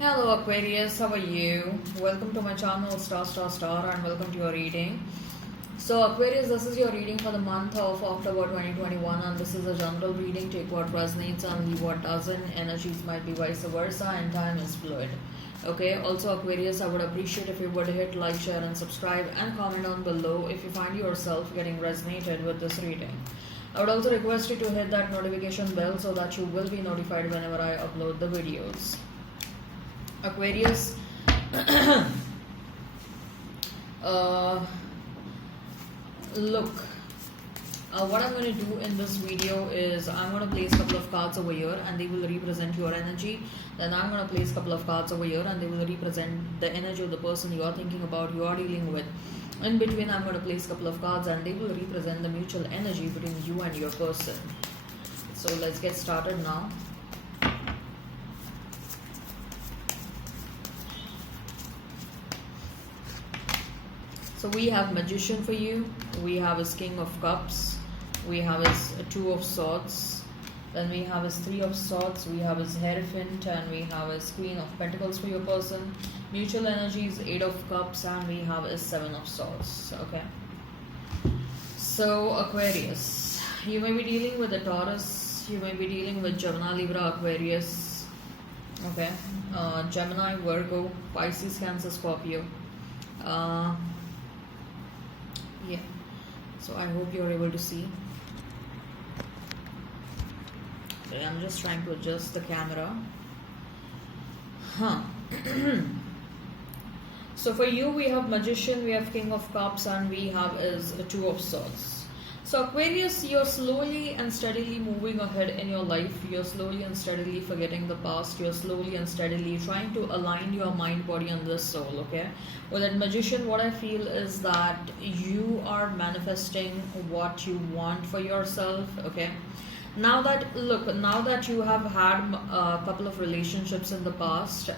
Hello Aquarius, how are you? Welcome to my channel Star and welcome to your reading. So Aquarius, this is your reading for the month of October 2021 and this is a general reading. Take what resonates and leave what doesn't. Energies might be vice versa and time is fluid. Okay, also Aquarius, I would appreciate if you would hit like, share and subscribe and comment down below if you find yourself getting resonated with this reading. I would also request you to hit that notification bell so that you will be notified whenever I upload the videos. Aquarius, look, what I'm going to do in this video is I'm going to place a couple of cards over here and they will represent your energy. Then I'm going to place a couple of cards over here and they will represent the energy of the person you are thinking about, you are dealing with. In between, I'm going to place a couple of cards and they will represent the mutual energy between you and your person. So let's get started now. So we have Magician for you, we have his King of Cups, we have his Two of Swords, then we have his Three of Swords, we have his Hierophant, and we have his Queen of Pentacles for your person. Mutual energies, Eight of Cups, and we have his Seven of Swords. Okay. So Aquarius, you may be dealing with a Taurus, you may be dealing with Gemini, Libra, Aquarius. Okay. Gemini, Virgo, Pisces, Cancer, Scorpio. Yeah, so I hope you're able to see. Okay, I'm just trying to adjust the camera. So for you, we have Magician, we have King of Cups, and we have is the Two of Swords. So Aquarius, you're slowly and steadily moving ahead in your life. You're slowly and steadily forgetting the past. You're slowly and steadily trying to align your mind, body, and the soul. Okay. With that Magician, what I feel is that you are manifesting what you want for yourself. Okay. Now that you have had a couple of relationships in the past,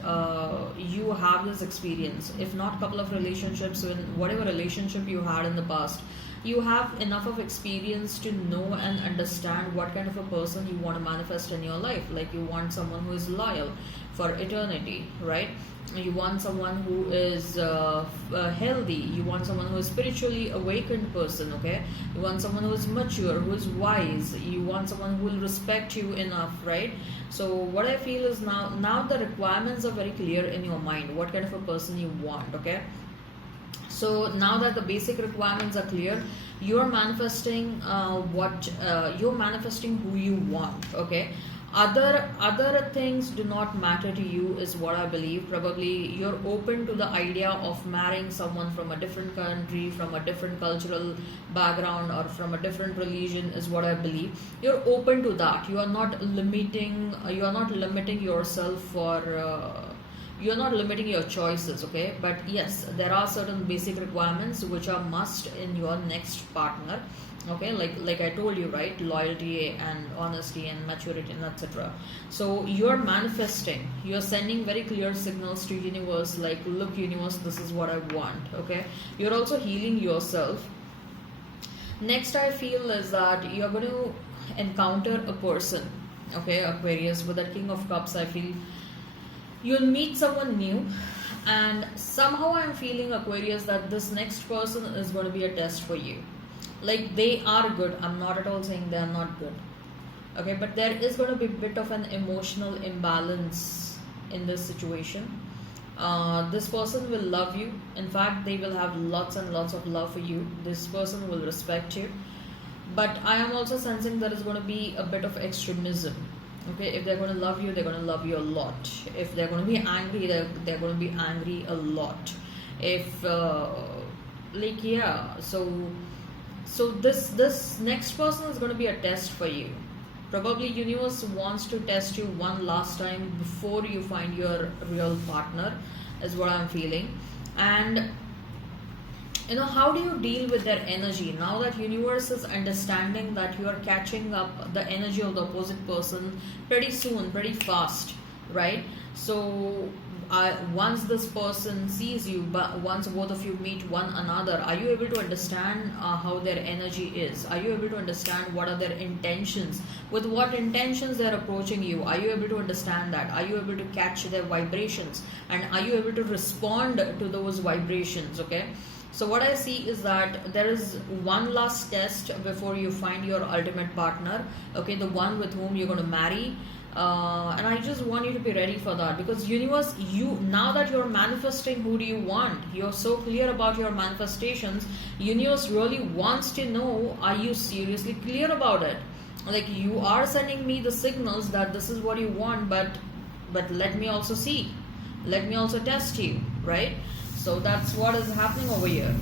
you have this experience. If not couple of relationships, in whatever relationship you had in the past, you have enough of experience to know and understand what kind of a person you want to manifest in your life. Like you want someone who is loyal for eternity, right? You want someone who is healthy. You want someone who is spiritually awakened person. Okay, you want someone who is mature, who is wise. You want someone who will respect you enough, right? So what I feel is now the requirements are very clear in your mind, what kind of a person you want. Okay, so now that the basic requirements are clear, you're manifesting you're manifesting who you want. Okay, other things do not matter to you is what I believe. Probably you're open to the idea of marrying someone from a different country, from a different cultural background, or from a different religion is what I believe. You're open to that. You are not limiting yourself for you're not limiting your choices. Okay, but yes, there are certain basic requirements which are must in your next partner. Okay, like I told you, right? Loyalty and honesty and maturity and etc. So you're manifesting, you're sending very clear signals to universe, like, look universe, this is what I want. Okay, you're also healing yourself. Next I feel is that you're going to encounter a person. Okay, Aquarius, with that King of Cups, I feel you'll meet someone new, and somehow I'm feeling, Aquarius, that this next person is going to be a test for you. Like, they are good, I'm not at all saying they are not good. Okay, but there is going to be a bit of an emotional imbalance in this situation. This person will love you. In fact, they will have lots and lots of love for you. This person will respect you, but I am also sensing there is going to be a bit of extremism. Okay, if they're going to love you, they're going to love you a lot. If they're going to be angry, they're going to be angry a lot. If like, yeah, so this next person is going to be a test for you. Probably universe wants to test you one last time before you find your real partner is what I'm feeling. And how do you deal with their energy now that universe is understanding that you are catching up the energy of the opposite person pretty soon, pretty fast. right? So once this person sees you, but once both of you meet one another, are you able to understand how their energy is? Are you able to understand what are their intentions? With what intentions they're approaching you? Are you able to understand that? Are you able to catch their vibrations? And are you able to respond to those vibrations? Okay. So what I see is that there is one last test before you find your ultimate partner, okay, the one with whom you're going to marry. And I just want you to be ready for that, because universe, you, now that you're manifesting who do you want, you're so clear about your manifestations, universe really wants to know, are you seriously clear about it? Like, you are sending me the signals that this is what you want, but let me also see, let me also test you, right? So that's what is happening over here.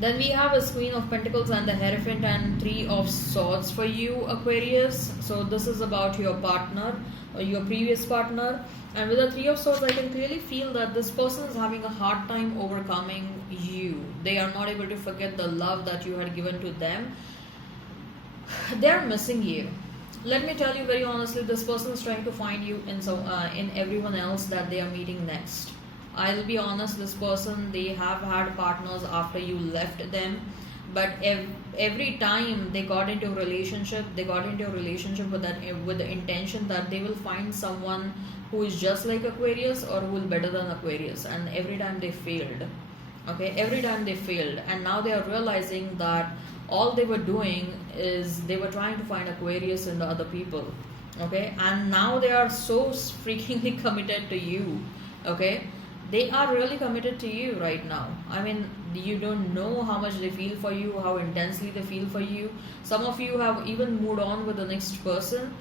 Then we have a Queen of Pentacles and the Hierophant and Three of Swords for you, Aquarius. So this is about your partner, or your previous partner. And with the Three of Swords, I can clearly feel that this person is having a hard time overcoming you. They are not able to forget the love that you had given to them. They are missing you. Let me tell you very honestly, this person is trying to find you in everyone else that they are meeting next. I'll be honest, this person, they have had partners after you left them, but every time they got into a relationship, with the intention that they will find someone who is just like Aquarius or who is better than Aquarius, and every time they failed. Okay, every time they failed, and now they are realizing that all they were doing is they were trying to find Aquarius in the other people. Okay, and now they are so freakingly committed to you. Okay, they are really committed to you right now. I mean, you don't know how much they feel for you, how intensely they feel for you. Some of you have even moved on with the next person,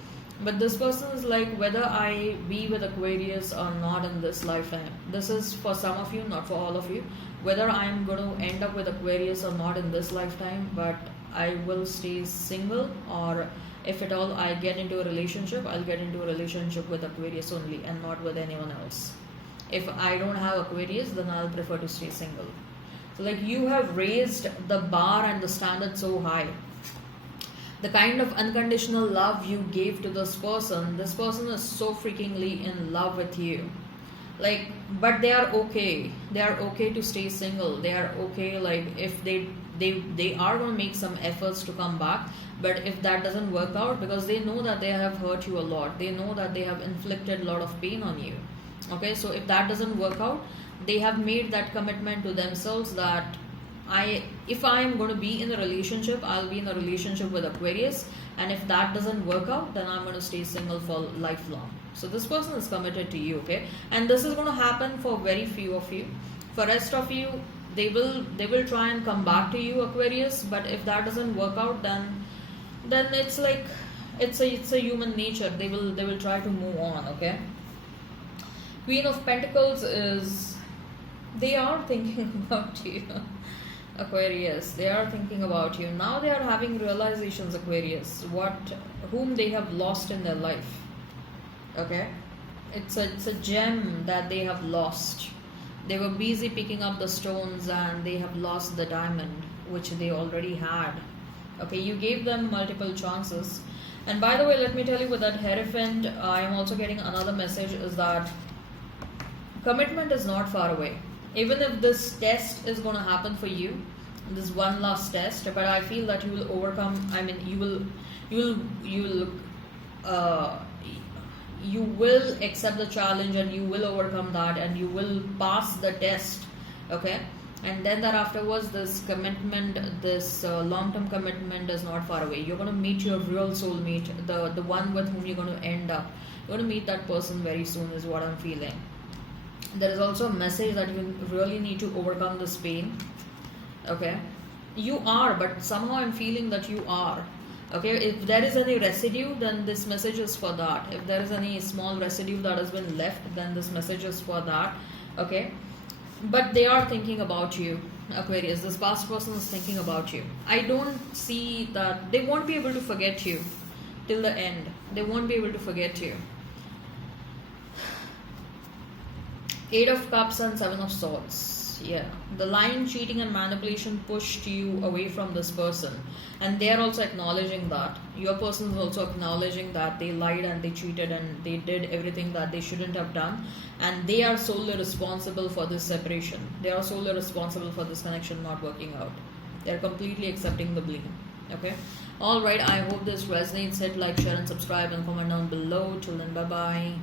but this person is like, whether I be with Aquarius or not in this lifetime. This is for some of you, not for all of you. Whether I'm going to end up with Aquarius or not in this lifetime, but I will stay single, or if at all I get into a relationship, I'll get into a relationship with Aquarius only and not with anyone else. If I don't have Aquarius, then I'll prefer to stay single. So like, you have raised the bar and the standard so high. The kind of unconditional love you gave to this person is so freakingly in love with you. Like, but they are okay. They are okay to stay single. They are okay, like, if they are going to make some efforts to come back, but if that doesn't work out, because they know that they have hurt you a lot. They know that they have inflicted a lot of pain on you. Okay, so if that doesn't work out, they have made that commitment to themselves that if I am going to be in a relationship, I'll be in a relationship with Aquarius, and if that doesn't work out, then I'm going to stay single for lifelong. So this person is committed to you, okay, and this is going to happen for very few of you. For rest of you, they will try and come back to you, Aquarius, but if that doesn't work out, then it's like, it's a human nature. They will try to move on, okay. Queen of Pentacles is, they are thinking about you, Aquarius. They are thinking about you. Now they are having realizations, Aquarius, whom they have lost in their life. Okay? It's a gem that they have lost. They were busy picking up the stones and they have lost the diamond, which they already had. Okay, you gave them multiple chances. And by the way, let me tell you, with that Hierophant, I am also getting another message, is that commitment is not far away. Even if this test is going to happen for you, this one last test, but I feel that you will overcome. I mean, you will accept the challenge and you will overcome that and you will pass the test. Okay, and then that afterwards, this commitment, this long-term commitment is not far away. You're going to meet your real soulmate, the one with whom you're going to end up. You're going to meet that person very soon, is what I'm feeling. There is also a message that you really need to overcome this pain. Okay, you are, but somehow I'm feeling that you are. Okay, if there is any residue, then this message is for that. If there is any small residue that has been left, then this message is for that. Okay, but they are thinking about you, Aquarius. This past person is thinking about you. I don't see that they won't be able to forget you till the end. They won't be able to forget you. Eight of Cups and Seven of Swords. Yeah, the lying, cheating, and manipulation pushed you away from this person, and they are also acknowledging that. Your person is also acknowledging that they lied and they cheated and they did everything that they shouldn't have done, and they are solely responsible for this separation. They are solely responsible for this connection not working out. They are completely accepting the blame. Okay. All right. I hope this resonates. Hit like, share, and subscribe, and comment down below. Till then, bye bye.